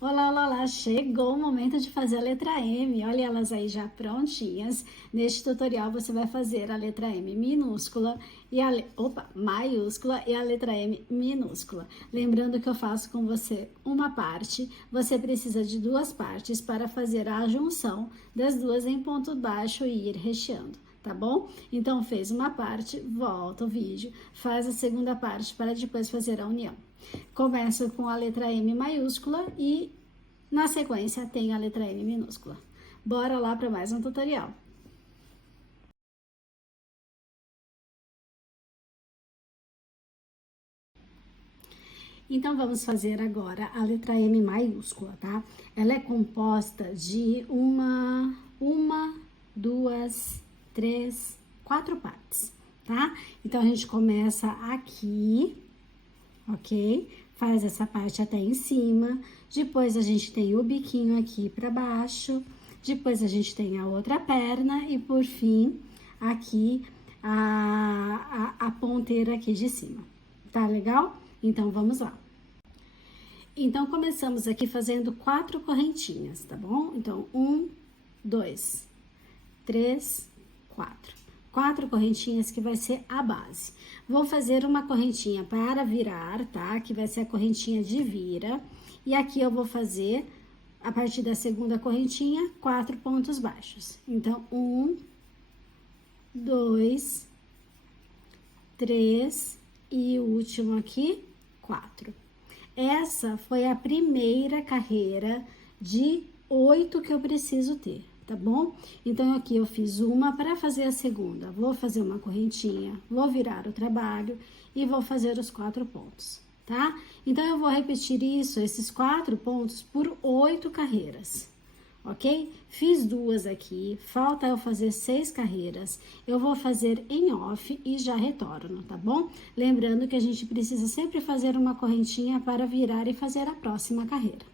Olá, olá, olá! Chegou o momento de fazer a letra M. Olha elas aí já prontinhas. Neste tutorial você vai fazer a letra M minúscula e maiúscula e a letra M minúscula. Lembrando que eu faço com você uma parte, você precisa de duas partes para fazer a junção das duas em ponto baixo e ir recheando. Tá bom? Então, fez uma parte, volta o vídeo, faz a segunda parte para depois fazer a união. Começo com a letra M maiúscula e, na sequência, tem a letra M minúscula. Bora lá para mais um tutorial. Então, vamos fazer agora a letra M maiúscula, tá? Ela é composta de uma, duas, três, quatro partes, tá? Então, a gente começa aqui, ok? Faz essa parte até em cima, depois a gente tem o biquinho aqui para baixo, depois a gente tem a outra perna e por fim, aqui a ponteira aqui de cima. Tá legal? Então, vamos lá. Então, começamos aqui fazendo 4 correntinhas, tá bom? Então, 1, 2, 3, 4. 4 correntinhas que vai ser a base. Vou fazer uma correntinha para virar, tá? Que vai ser a correntinha de vira. E aqui eu vou fazer, a partir da segunda correntinha, 4 pontos baixos. Então, 1, 2, 3 e o último aqui, 4. Essa foi a primeira carreira de 8 que eu preciso ter, tá bom? Então, aqui eu fiz uma para fazer a segunda. Vou fazer uma correntinha, vou virar o trabalho e vou fazer os 4 pontos, tá? Então, eu vou repetir isso, esses 4 pontos, por 8 carreiras. Ok? Fiz 2 aqui, falta eu fazer 6 carreiras. Eu vou fazer em off e já retorno, tá bom? Lembrando que a gente precisa sempre fazer uma correntinha para virar e fazer a próxima carreira.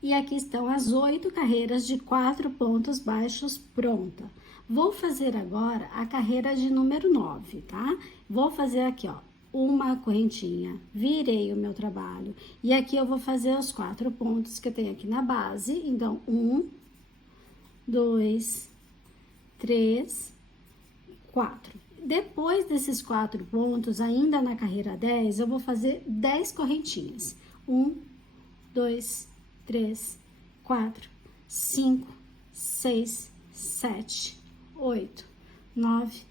E aqui estão as 8 carreiras de 4 pontos baixos pronta. Vou fazer agora a carreira de número 9, tá? Vou fazer aqui, ó, uma correntinha, virei o meu trabalho. E aqui eu vou fazer os 4 pontos que eu tenho aqui na base. Então, 1, 2, 3, 4. Depois desses 4 pontos, ainda na carreira 10, eu vou fazer 10 correntinhas. 1, 2, 3, 4, 5, 6, 7, 8, 9,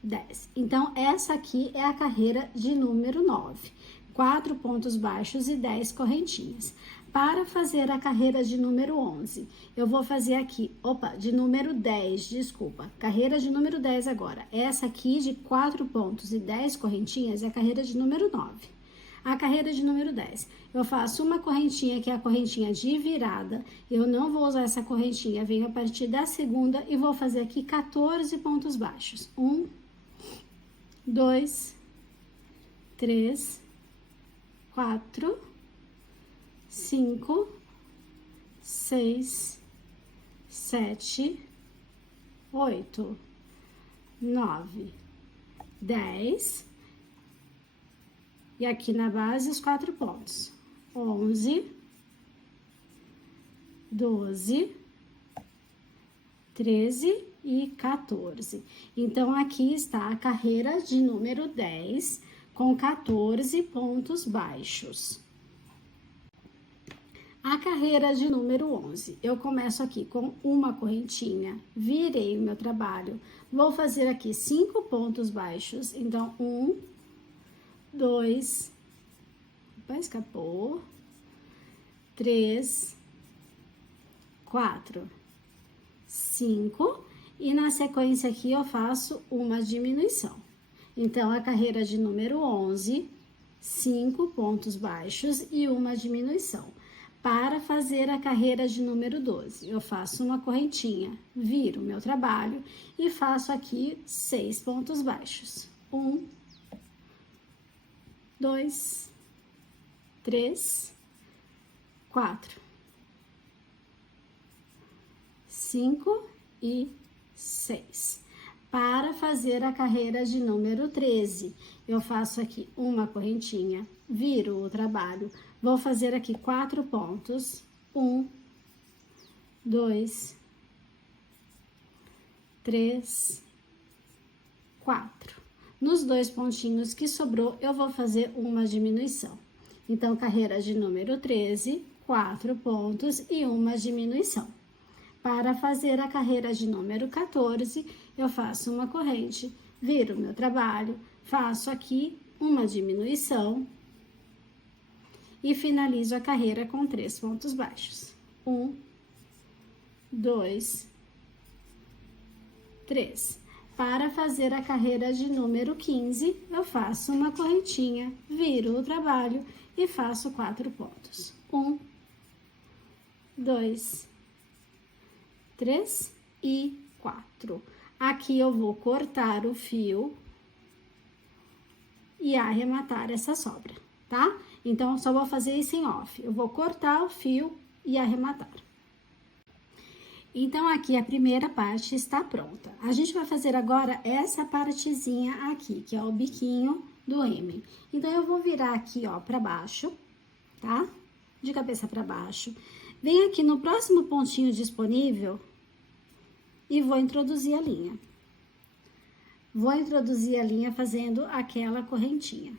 10. Então, essa aqui é a carreira de número 9. 4 pontos baixos e 10 correntinhas. Para fazer a carreira de número 11, eu vou fazer aqui, de número 10, desculpa. Carreira de número 10 agora. Essa aqui de 4 pontos e 10 correntinhas é a carreira de número 9. A carreira de número 10, eu faço uma correntinha que é a correntinha de virada. Eu não vou usar essa correntinha, venho a partir da segunda e vou fazer aqui 14 pontos baixos. 1, 2, 3, 4, 5, 6, 7, 8, 9, 10. E aqui na base os 4 pontos. 11, 12, 13 e 14. Então, aqui está a carreira de número 10, com 14 pontos baixos. A carreira de número 11, eu começo aqui com uma correntinha, virei o meu trabalho, vou fazer aqui 5 pontos baixos, então 1, 2, escapou, 3, 4, 5, e na sequência aqui eu faço uma diminuição. Então, a carreira de número 11, 5 pontos baixos e uma diminuição. Para fazer a carreira de número 12, eu faço uma correntinha, viro o meu trabalho e faço aqui 6 pontos baixos. 1, 2, 3, 4, 5 e 6. Para fazer a carreira de número 13, eu faço aqui uma correntinha, viro o trabalho, Vou fazer aqui 4 pontos. 1, 2, 3, 4. Nos 2 pontinhos que sobrou, eu vou fazer uma diminuição. Então, carreira de número 13, 4 pontos e uma diminuição. Para fazer a carreira de número 14, eu faço uma corrente, viro meu trabalho, faço aqui uma diminuição e finalizo a carreira com 3 pontos baixos. 1, 2, 3. Para fazer a carreira de número 15, eu faço uma correntinha, viro o trabalho e faço 4 pontos. 1, 2, 3 e 4. Aqui eu vou cortar o fio e arrematar essa sobra, tá? Então, só vou fazer isso em off. Eu vou cortar o fio e arrematar. Então, aqui a primeira parte está pronta. A gente vai fazer agora essa partezinha aqui, que é o biquinho do M. Então, eu vou virar aqui, ó, pra baixo, tá? De cabeça pra baixo. Venho aqui no próximo pontinho disponível e vou introduzir a linha. Vou introduzir a linha fazendo aquela correntinha.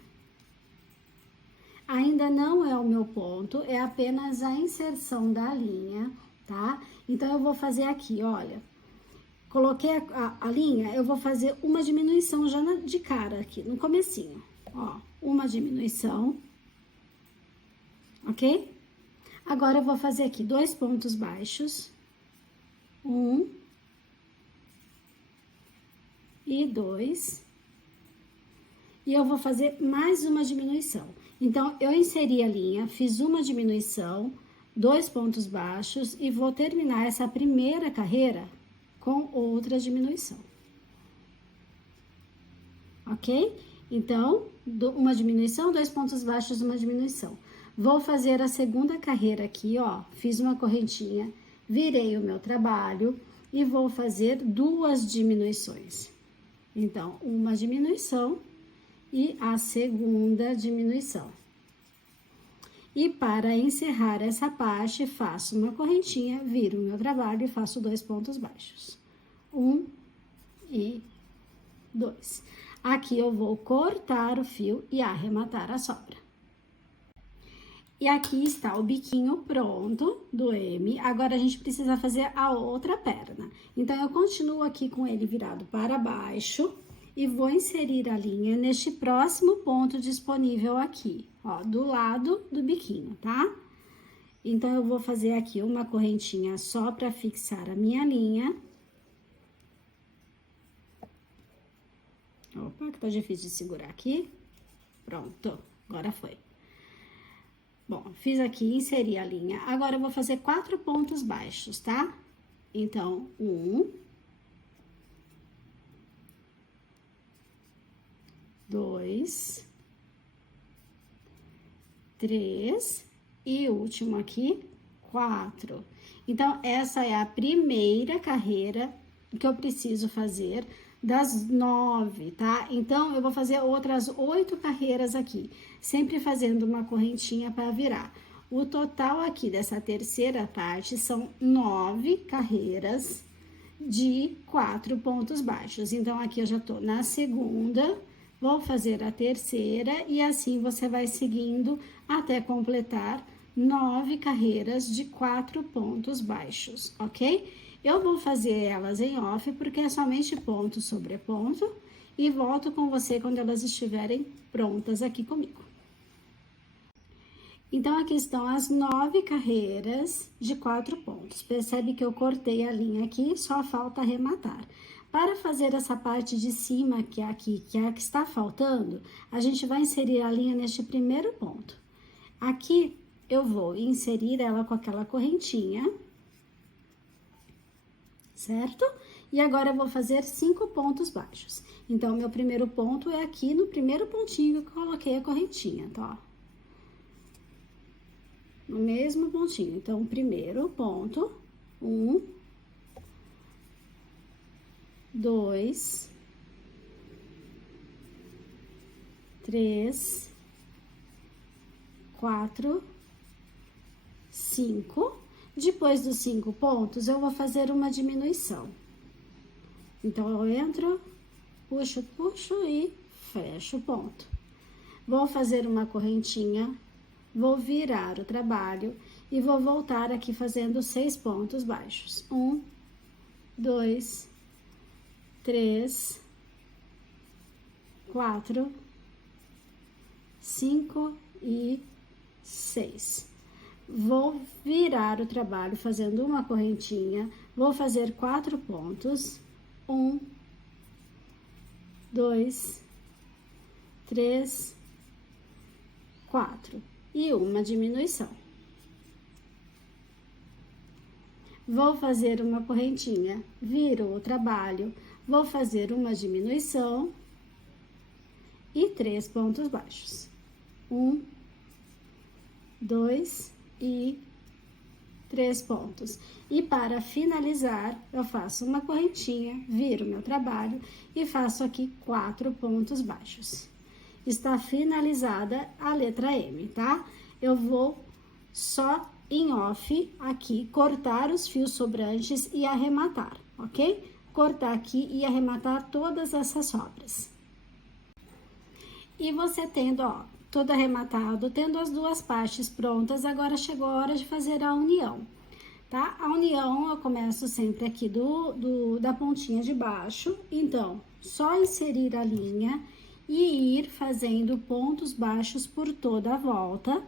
Ainda não é o meu ponto, é apenas a inserção da linha, tá? Então, eu vou fazer aqui, olha. Coloquei a linha, eu vou fazer uma diminuição já de cara aqui, no comecinho. Ó, uma diminuição, ok? Agora, eu vou fazer aqui 2 pontos baixos. 1 e 2. E eu vou fazer mais uma diminuição. Então, eu inseri a linha, fiz uma diminuição, 2 pontos baixos e vou terminar essa primeira carreira com outra diminuição. Ok? Então, uma diminuição, 2 pontos baixos, uma diminuição. Vou fazer a segunda carreira aqui, ó, fiz uma correntinha, virei o meu trabalho e vou fazer 2 diminuições. Então, uma diminuição e a segunda diminuição. E para encerrar essa parte, faço uma correntinha, viro o meu trabalho e faço 2 pontos baixos. 1 e 2. Aqui eu vou cortar o fio e arrematar a sobra. E aqui está o biquinho pronto do M. Agora, a gente precisa fazer a outra perna. Então, eu continuo aqui com ele virado para baixo e vou inserir a linha neste próximo ponto disponível aqui, ó, do lado do biquinho, tá? Então, eu vou fazer aqui uma correntinha só para fixar a minha linha. Opa, que tá difícil de segurar aqui. Pronto, agora foi. Bom, fiz aqui, inseri a linha. Agora, eu vou fazer 4 pontos baixos, tá? Então, 1, 2, 3 e último aqui, 4. Então, essa é a primeira carreira que eu preciso fazer das 9, tá? Então, eu vou fazer outras 8 carreiras aqui, sempre fazendo uma correntinha para virar. O total aqui dessa terceira parte são 9 carreiras de 4 pontos baixos. Então, aqui eu já tô na segunda, vou fazer a terceira e assim você vai seguindo até completar 9 carreiras de 4 pontos baixos, ok? Eu vou fazer elas em off, porque é somente ponto sobre ponto, e volto com você quando elas estiverem prontas aqui comigo. Então, aqui estão as 9 carreiras de 4 pontos. Percebe que eu cortei a linha aqui, só falta arrematar. Para fazer essa parte de cima, que é aqui, que é a que está faltando, a gente vai inserir a linha neste primeiro ponto. Aqui, eu vou inserir ela com aquela correntinha, certo? E agora, eu vou fazer 5 pontos baixos. Então, meu primeiro ponto é aqui no primeiro pontinho que eu coloquei a correntinha, tá? Ó. No mesmo pontinho. Então, primeiro ponto, 1, 2, 3, 4 5. Depois dos 5 pontos, eu vou fazer uma diminuição. Então, eu entro, puxo, puxo e fecho o ponto. Vou fazer uma correntinha, vou virar o trabalho e vou voltar aqui fazendo 6 pontos baixos. 1, 2, 3, 4, 5 e 6. Vou virar o trabalho fazendo uma correntinha, vou fazer 4 pontos. 1, 2, 3, 4 e uma diminuição. Vou fazer uma correntinha, viro o trabalho, vou fazer uma diminuição e 3 pontos baixos. 1, 2 e 3 pontos. E para finalizar, eu faço uma correntinha, viro meu trabalho e faço aqui 4 pontos baixos. Está finalizada a letra M, tá? Eu vou só em off aqui cortar os fios sobrantes e arrematar, ok? Cortar aqui e arrematar todas essas sobras. E você tendo, ó, todo arrematado, tendo as duas partes prontas, agora chegou a hora de fazer a união, tá? A união eu começo sempre aqui da pontinha de baixo, então, só inserir a linha e ir fazendo pontos baixos por toda a volta,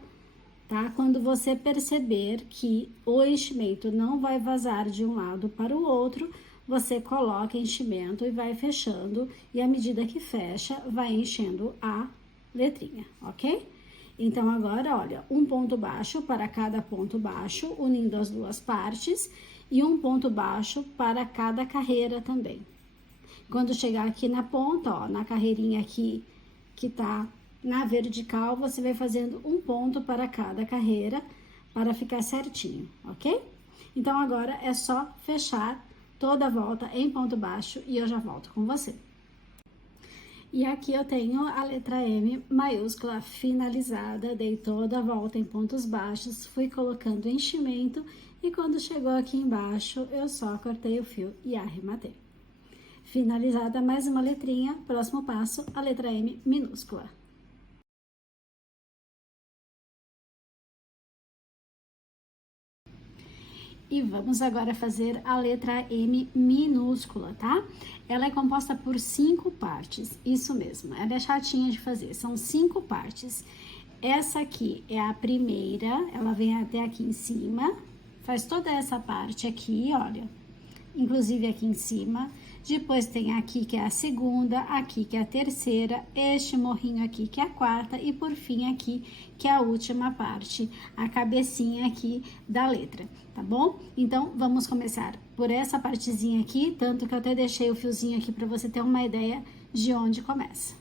tá? Quando você perceber que o enchimento não vai vazar de um lado para o outro, você coloca enchimento e vai fechando, e à medida que fecha, vai enchendo a letrinha, ok? Então, agora, olha, um ponto baixo para cada ponto baixo, unindo as duas partes, e um ponto baixo para cada carreira também. Quando chegar aqui na ponta, ó, na carreirinha aqui, que tá na vertical, você vai fazendo um ponto para cada carreira, para ficar certinho, ok? Então, agora é só fechar toda a volta em ponto baixo e eu já volto com você. E aqui eu tenho a letra M maiúscula finalizada, dei toda a volta em pontos baixos, fui colocando enchimento e quando chegou aqui embaixo, eu só cortei o fio e arrematei. Finalizada mais uma letrinha, próximo passo, a letra M minúscula. E vamos agora fazer a letra M minúscula, tá? Ela é composta por 5 partes, isso mesmo, ela é chatinha de fazer, são 5 partes. Essa aqui é a primeira, ela vem até aqui em cima, faz toda essa parte aqui, olha, inclusive aqui em cima. Depois tem aqui que é a segunda, aqui que é a terceira, este morrinho aqui que é a quarta e por fim aqui que é a última parte, a cabecinha aqui da letra, tá bom? Então, vamos começar por essa partezinha aqui, tanto que eu até deixei o fiozinho aqui para você ter uma ideia de onde começa.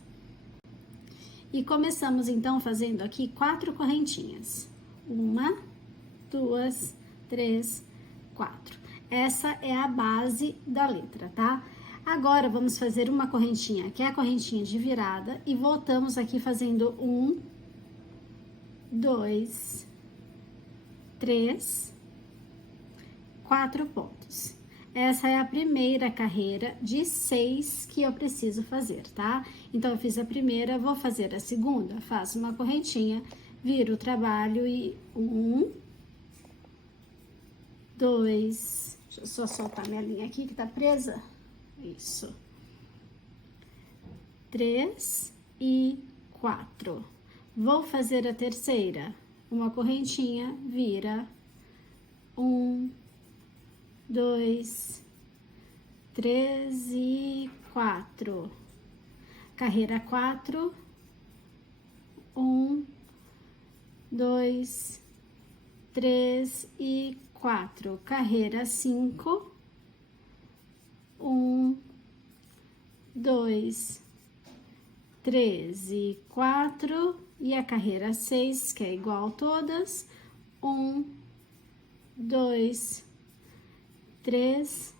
E começamos então fazendo aqui 4 correntinhas. 1, 2, 3, 4. Essa é a base da letra, tá? Agora, vamos fazer uma correntinha, que é a correntinha de virada, e voltamos aqui fazendo 1, 2, 3, 4 pontos. Essa é a primeira carreira de 6 que eu preciso fazer, tá? Então, eu fiz a primeira, vou fazer a segunda, faço uma correntinha, viro o trabalho e 1, 2, deixa eu só soltar minha linha aqui que tá presa. Isso. 3 e 4. Vou fazer a terceira. Uma correntinha, vira. 1, 2, 3 e 4. Carreira 4. 1, 2, 3 e 4. Carreira 5. 1, 2, 3 e 4. E a carreira 6, que é igual a todas. 1, 2, 3,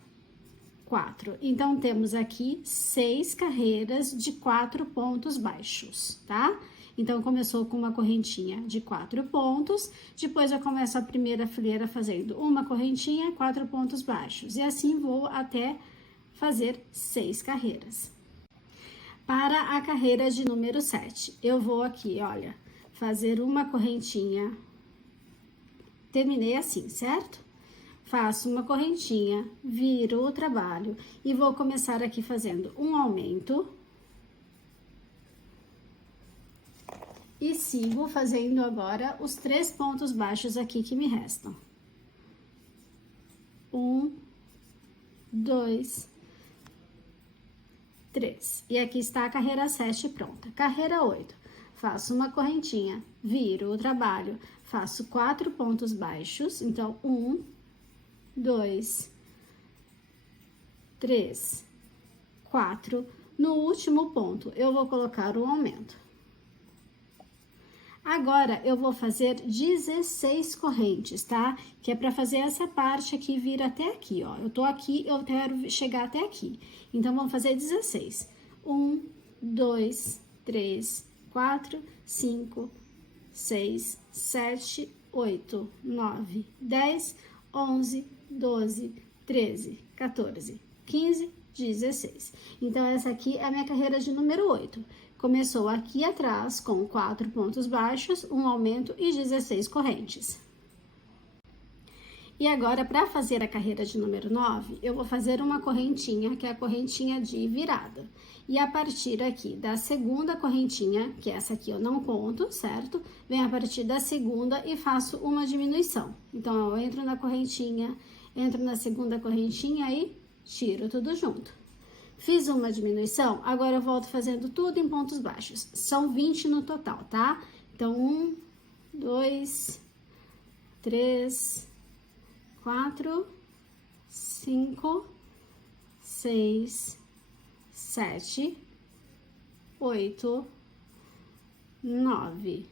4. Então, temos aqui 6 carreiras de 4 pontos baixos, tá? Então, começou com uma correntinha de 4 pontos, depois eu começo a primeira fileira fazendo uma correntinha, 4 pontos baixos, e assim vou até fazer 6 carreiras. Para a carreira de número 7, eu vou aqui, olha, fazer uma correntinha, terminei assim, certo? Faço uma correntinha, viro o trabalho e vou começar aqui fazendo um aumento. E sigo fazendo agora os 3 pontos baixos aqui que me restam. 1, 2, 3. E aqui está a carreira 7 pronta. Carreira 8. Faço uma correntinha, viro o trabalho, faço 4 pontos baixos. Então, 1, 2, 3, 4. No último ponto, eu vou colocar o aumento. Agora, eu vou fazer 16 correntes, tá? Que é para fazer essa parte aqui vir até aqui, ó. Eu tô aqui, eu quero chegar até aqui. Então, vamos fazer 16. 1, 2, 3, 4, 5, 6, 7, 8, 9, 10, 11, 12, 13, 14, 15, 16. Então, essa aqui é a minha carreira de número 8. Começou aqui atrás com 4 pontos baixos, um aumento e 16 correntes. E agora, para fazer a carreira de número 9, eu vou fazer uma correntinha, que é a correntinha de virada. E a partir aqui da segunda correntinha, que essa aqui eu não conto, certo? Venho a partir da segunda e faço uma diminuição. Então, eu entro na correntinha, entro na segunda correntinha e tiro tudo junto. Fiz uma diminuição, agora eu volto fazendo tudo em pontos baixos. São 20 no total, tá? Então, 1, 2, 3, 4, 5, 6, 7, 8, 9,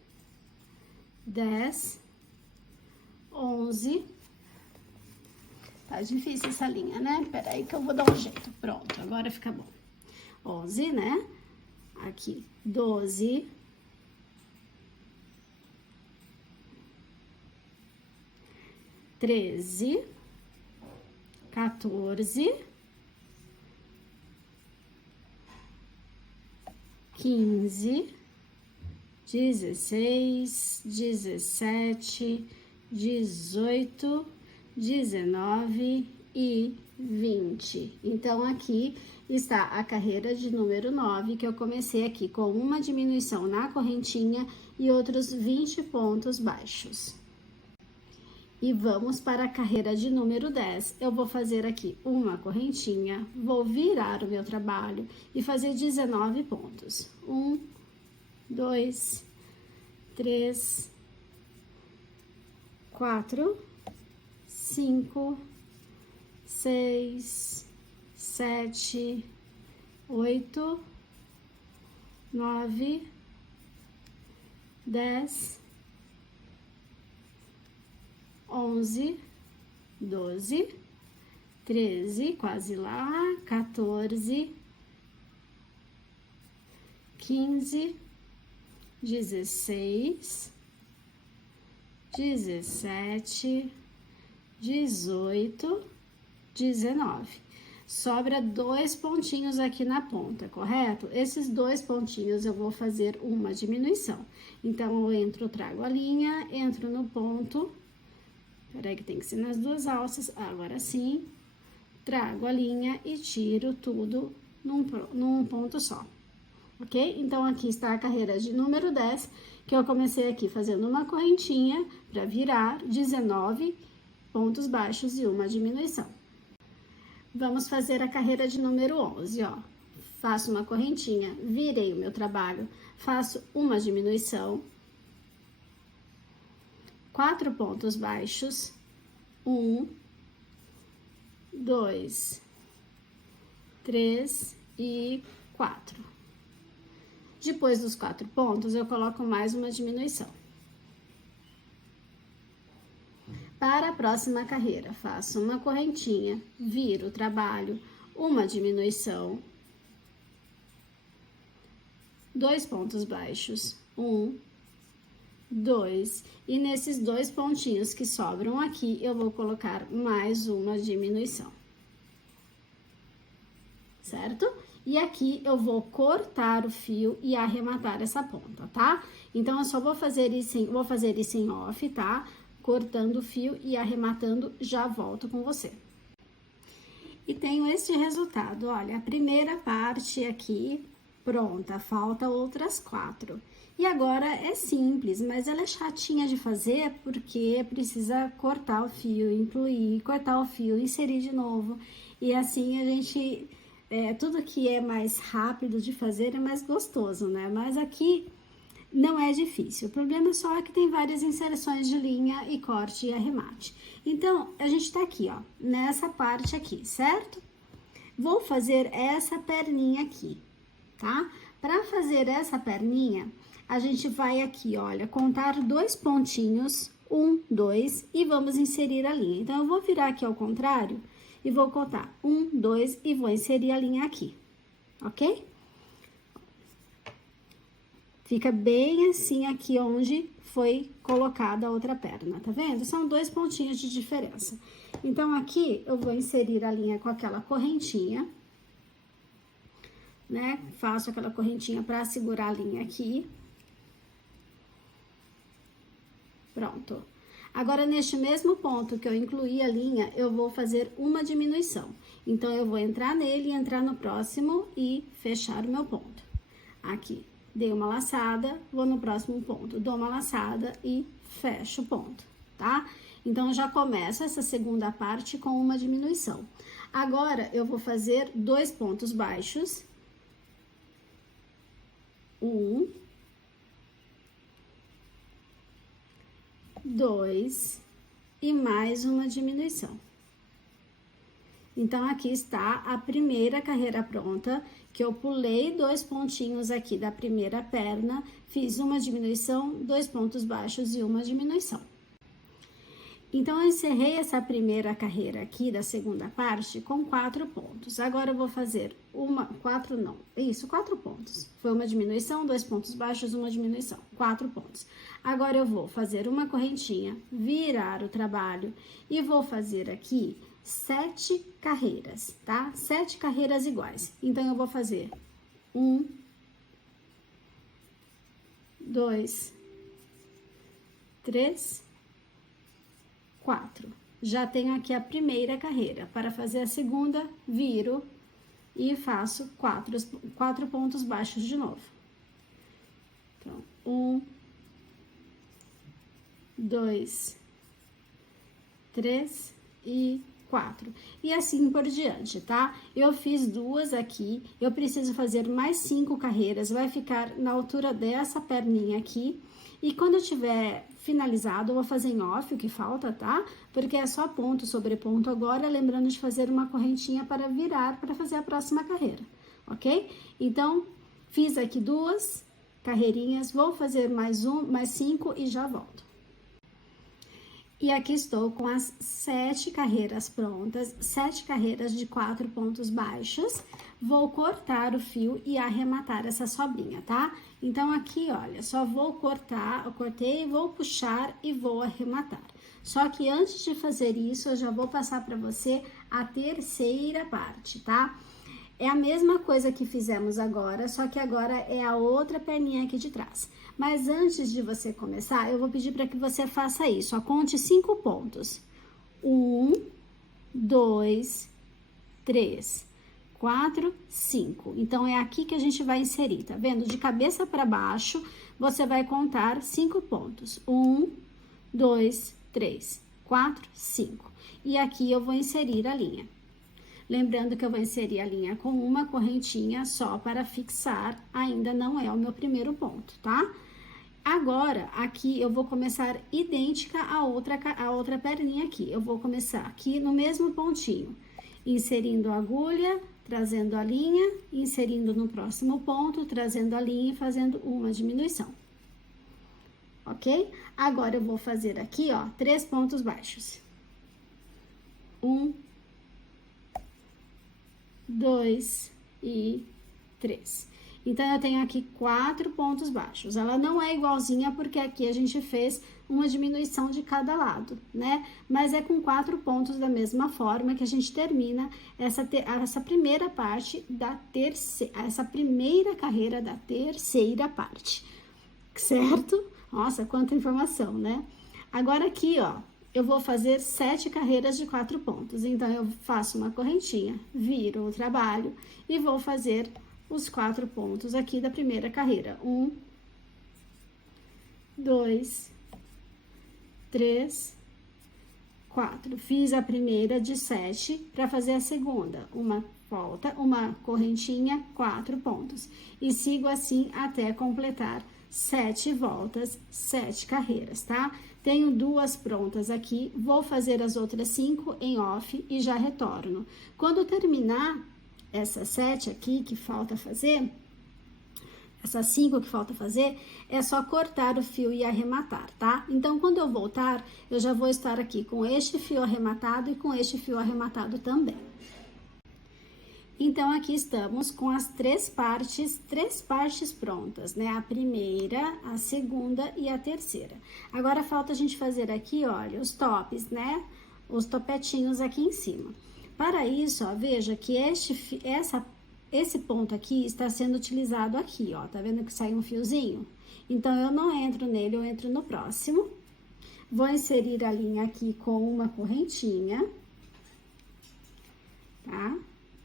10, 11. Tá difícil essa linha, né? Peraí que eu vou dar um jeito. Pronto, agora fica bom. 11, né? Aqui, 12. 13. 14. 15. 16. 17. 18. 19 e 20. Então, aqui está a carreira de número 9, que eu comecei aqui com uma diminuição na correntinha e outros 20 pontos baixos. E vamos para a carreira de número 10. Eu vou fazer aqui uma correntinha, vou virar o meu trabalho e fazer 19 pontos. 1, 2, 3, 4, 5, 6, 7, 8, 9, 10, 11, 12, 13, quase lá, 14, 15, 16, 17, 18, 19. Sobra 2 pontinhos aqui na ponta, correto? Esses 2 pontinhos eu vou fazer uma diminuição. Então, eu entro, trago a linha, entro no ponto. Peraí que tem que ser nas 2 alças. Agora sim. Trago a linha e tiro tudo num ponto só. Ok? Então, aqui está a carreira de número 10, que eu comecei aqui fazendo uma correntinha para virar 19 pontos baixos e uma diminuição. Vamos fazer a carreira de número 11, ó. Faço uma correntinha, virei o meu trabalho, faço uma diminuição, 4 pontos baixos, 1, 2, 3 e 4. Depois dos 4 pontos, eu coloco mais uma diminuição. Para a próxima carreira, faço uma correntinha, viro o trabalho, uma diminuição, 2 pontos baixos, Um, dois, e nesses 2 pontinhos que sobram aqui, eu vou colocar mais uma diminuição, certo? E aqui eu vou cortar o fio e arrematar essa ponta, tá? Então, eu só vou fazer isso em off, tá? Cortando o fio e arrematando, já volto com você. E tenho este resultado, olha, a primeira parte aqui pronta, falta outras 4. E agora é simples, mas ela é chatinha de fazer porque precisa cortar o fio, incluir, cortar o fio, inserir de novo. E assim a gente, tudo que é mais rápido de fazer é mais gostoso, né? Mas aqui não é difícil. O problema só é que tem várias inserções de linha e corte e arremate. Então, a gente tá aqui, ó, nessa parte aqui, certo? Vou fazer essa perninha aqui, tá? Para fazer essa perninha, a gente vai aqui, olha, contar 2 pontinhos, 1, 2, e vamos inserir a linha. Então, eu vou virar aqui ao contrário e vou contar 1, 2 e vou inserir a linha aqui, ok? Fica bem assim aqui onde foi colocada a outra perna, tá vendo? São 2 pontinhos de diferença. Então, aqui eu vou inserir a linha com aquela correntinha, né? Faço aquela correntinha pra segurar a linha aqui. Pronto. Agora, neste mesmo ponto que eu incluí a linha, eu vou fazer uma diminuição. Então, eu vou entrar nele, entrar no próximo e fechar o meu ponto. Aqui. Dei uma laçada, vou no próximo ponto, dou uma laçada e fecho o ponto, tá? Então, eu já começo essa segunda parte com uma diminuição. Agora, eu vou fazer 2 pontos baixos. 1, 2 e mais uma diminuição. Então, aqui está a primeira carreira pronta, que eu pulei 2 pontinhos aqui da primeira perna, fiz uma diminuição, 2 pontos baixos e uma diminuição. Então, eu encerrei essa primeira carreira aqui da segunda parte com 4 pontos. Agora, eu vou fazer 4 pontos. Foi uma diminuição, 2 pontos baixos, uma diminuição, 4 pontos. Agora, eu vou fazer uma correntinha, virar o trabalho e vou fazer aqui 7 carreiras, tá? 7 carreiras iguais. Então, eu vou fazer 1, 2, 3, 4. Já tenho aqui a primeira carreira. Para fazer a segunda, viro e faço 4 pontos baixos de novo. Então, 1, 2, 3 e 4. E assim por diante, tá? Eu fiz 2 aqui, eu preciso fazer mais 5 carreiras, vai ficar na altura dessa perninha aqui. E quando eu tiver finalizado, eu vou fazer em off o que falta, tá? Porque é só ponto sobre ponto agora, lembrando de fazer uma correntinha para virar para fazer a próxima carreira, ok? Então, fiz aqui 2 carreirinhas, vou fazer mais 5 e já volto. E aqui estou com as 7 carreiras prontas, 7 carreiras de 4 pontos baixos. Vou cortar o fio e arrematar essa sobrinha, tá? Então, aqui, olha, só vou cortar, eu cortei, vou puxar e vou arrematar. Só que antes de fazer isso, eu já vou passar para você a terceira parte, tá? É a mesma coisa que fizemos agora, só que agora é a outra perninha aqui de trás. Mas antes de você começar, eu vou pedir para que você faça isso. Ó, conte 5 pontos. 1, 2, 3, 4, 5. Então, é aqui que a gente vai inserir, tá vendo? De cabeça para baixo, você vai contar 5 pontos. 1, 2, 3, 4, 5. E aqui eu vou inserir a linha. Lembrando que eu vou inserir a linha com uma correntinha só para fixar, ainda não é o meu primeiro ponto, tá? Agora, aqui eu vou começar idêntica à outra perninha aqui. Eu vou começar aqui no mesmo pontinho, inserindo a agulha, trazendo a linha, inserindo no próximo ponto, trazendo a linha e fazendo uma diminuição. Ok? Agora, eu vou fazer aqui, ó, 3 pontos baixos. 1, 2 e 3. Então, eu tenho aqui 4 pontos baixos. Ela não é igualzinha porque aqui a gente fez uma diminuição de cada lado, né? Mas é com 4 pontos da mesma forma que a gente termina essa primeira parte da terceira, essa primeira carreira da terceira parte, certo? Nossa, quanta informação, né? Agora aqui, ó, eu vou fazer 7 carreiras de 4 pontos. Então, eu faço uma correntinha, viro o trabalho e vou fazer os 4 pontos aqui da primeira carreira. 1, 2, 3, 4. Fiz a primeira de 7 para fazer a segunda. Uma volta, uma correntinha, 4 pontos. E sigo assim até completar 7 voltas, 7 carreiras, tá? Tenho 2 prontas aqui, vou fazer as outras 5 em off e já retorno. Quando terminar essas 7 aqui que falta fazer, essas 5 que falta fazer, é só cortar o fio e arrematar, tá? Então, quando eu voltar, eu já vou estar aqui com este fio arrematado e com este fio arrematado também. Então, aqui estamos com as três partes prontas, né? A primeira, a segunda e a terceira. Agora, falta a gente fazer aqui, olha, os tops, né? Os topetinhos aqui em cima. Para isso, ó, veja que esse ponto aqui está sendo utilizado aqui, ó. Tá vendo que sai um fiozinho? Então, eu não entro nele, eu entro no próximo. Vou inserir a linha aqui com uma correntinha, tá?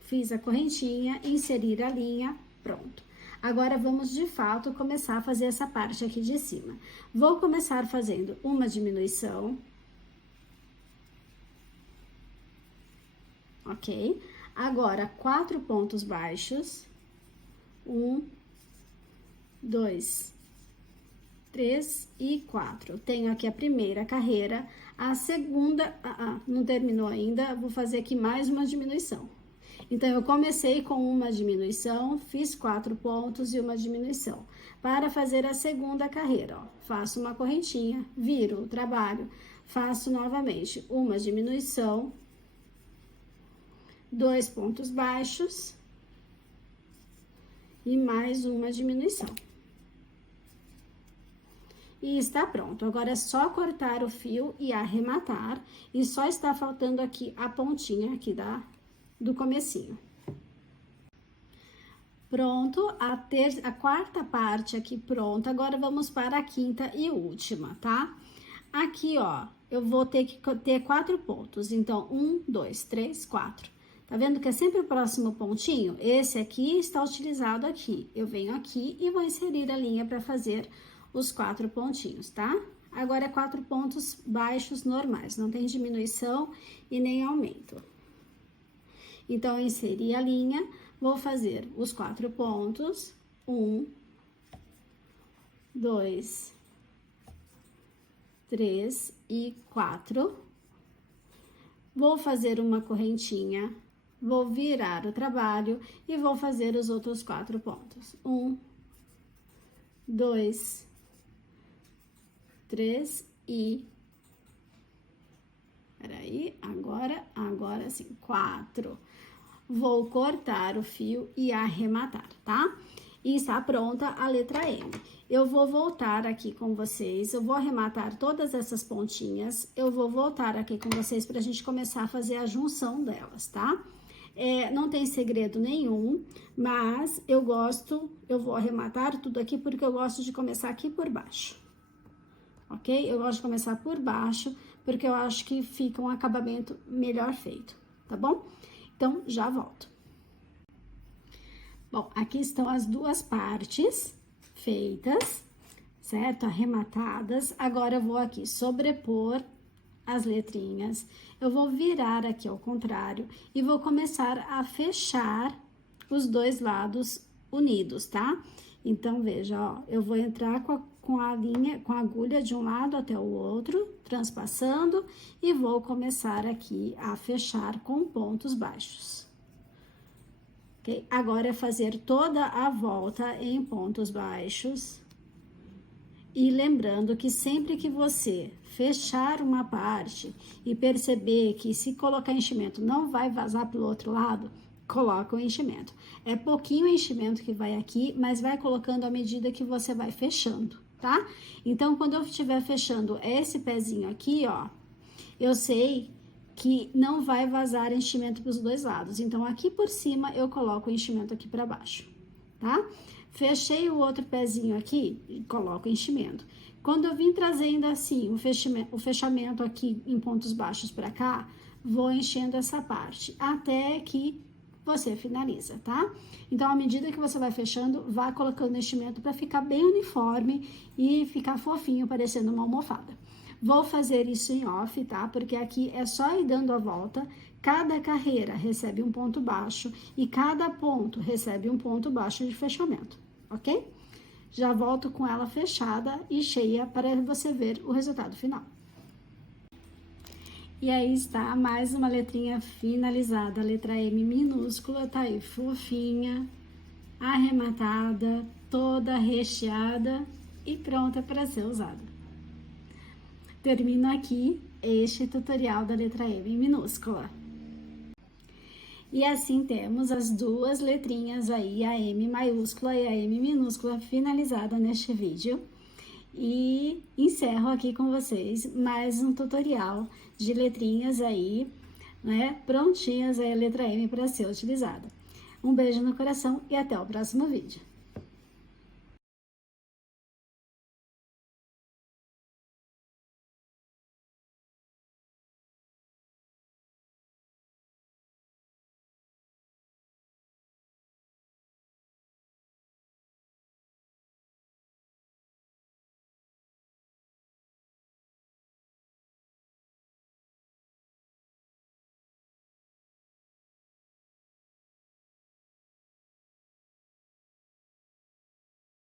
Fiz a correntinha, inserir a linha, pronto. Agora, vamos de fato começar a fazer essa parte aqui de cima. Vou começar fazendo uma diminuição. Ok? Agora, 4 pontos baixos. 1, 2, 3 e 4. Tenho aqui a primeira carreira. A segunda, não terminou ainda, vou fazer aqui mais uma diminuição. Então, eu comecei com uma diminuição, fiz 4 pontos e uma diminuição. Para fazer a segunda carreira, ó, faço uma correntinha, viro o trabalho, faço novamente uma diminuição, 2 pontos baixos e mais uma diminuição. E está pronto. Agora, é só cortar o fio e arrematar, e só está faltando aqui a pontinha aqui do comecinho. Pronto, a quarta parte aqui pronta. Agora, vamos para a quinta e última, tá? Aqui, ó, eu vou ter que ter 4 pontos. Então, 1, 2, 3, 4. Tá vendo que é sempre o próximo pontinho? Esse aqui está utilizado aqui. Eu venho aqui e vou inserir a linha para fazer os 4 pontinhos, tá? Agora, é 4 pontos baixos normais. Não tem diminuição e nem aumento. Então, eu inseri a linha, vou fazer os 4 pontos, 1, 2, 3 e 4. Vou fazer uma correntinha, vou virar o trabalho e vou fazer os outros 4 pontos. 1, 2, 3 e... Peraí, agora sim, 4. Vou cortar o fio e arrematar, tá? E está pronta a letra M. Eu vou voltar aqui com vocês, eu vou arrematar todas essas pontinhas, eu vou voltar aqui com vocês pra gente começar a fazer a junção delas, tá? Não tem segredo nenhum, mas eu vou arrematar tudo aqui porque eu gosto de começar aqui por baixo, ok? Eu gosto de começar por baixo porque eu acho que fica um acabamento melhor feito, tá bom? Então, já volto. Bom, aqui estão as duas partes feitas, certo? Arrematadas. Agora, eu vou aqui sobrepor as letrinhas. Eu vou virar aqui ao contrário e vou começar a fechar os dois lados unidos, tá? Então, veja, ó, eu vou entrar com a linha, com a agulha de um lado até o outro, transpassando, e vou começar aqui a fechar com pontos baixos. Ok? Agora, é fazer toda a volta em pontos baixos. E lembrando que sempre que você fechar uma parte e perceber que se colocar enchimento não vai vazar pelo outro lado, coloca o enchimento. É pouquinho enchimento que vai aqui, mas vai colocando à medida que você vai fechando, tá? Então, quando eu estiver fechando esse pezinho aqui, ó, eu sei que não vai vazar enchimento para os dois lados. Então, aqui por cima, eu coloco o enchimento aqui para baixo, tá? Fechei o outro pezinho aqui e coloco o enchimento. Quando eu vim trazendo assim o fechamento aqui em pontos baixos para cá, vou enchendo essa parte até que você finaliza, tá? Então, à medida que você vai fechando, vá colocando enchimento para ficar bem uniforme e ficar fofinho, parecendo uma almofada. Vou fazer isso em off, tá? Porque aqui é só ir dando a volta. Cada carreira recebe um ponto baixo e cada ponto recebe um ponto baixo de fechamento, ok? Já volto com ela fechada e cheia para você ver o resultado final. E aí está mais uma letrinha finalizada, a letra M minúscula, tá aí fofinha, arrematada, toda recheada e pronta para ser usada. Termino aqui este tutorial da letra M minúscula. E assim temos as duas letrinhas aí, a M maiúscula e a M minúscula finalizada neste vídeo. E encerro aqui com vocês mais um tutorial de letrinhas aí, né, prontinhas aí a letra M para ser utilizada. Um beijo no coração e até o próximo vídeo.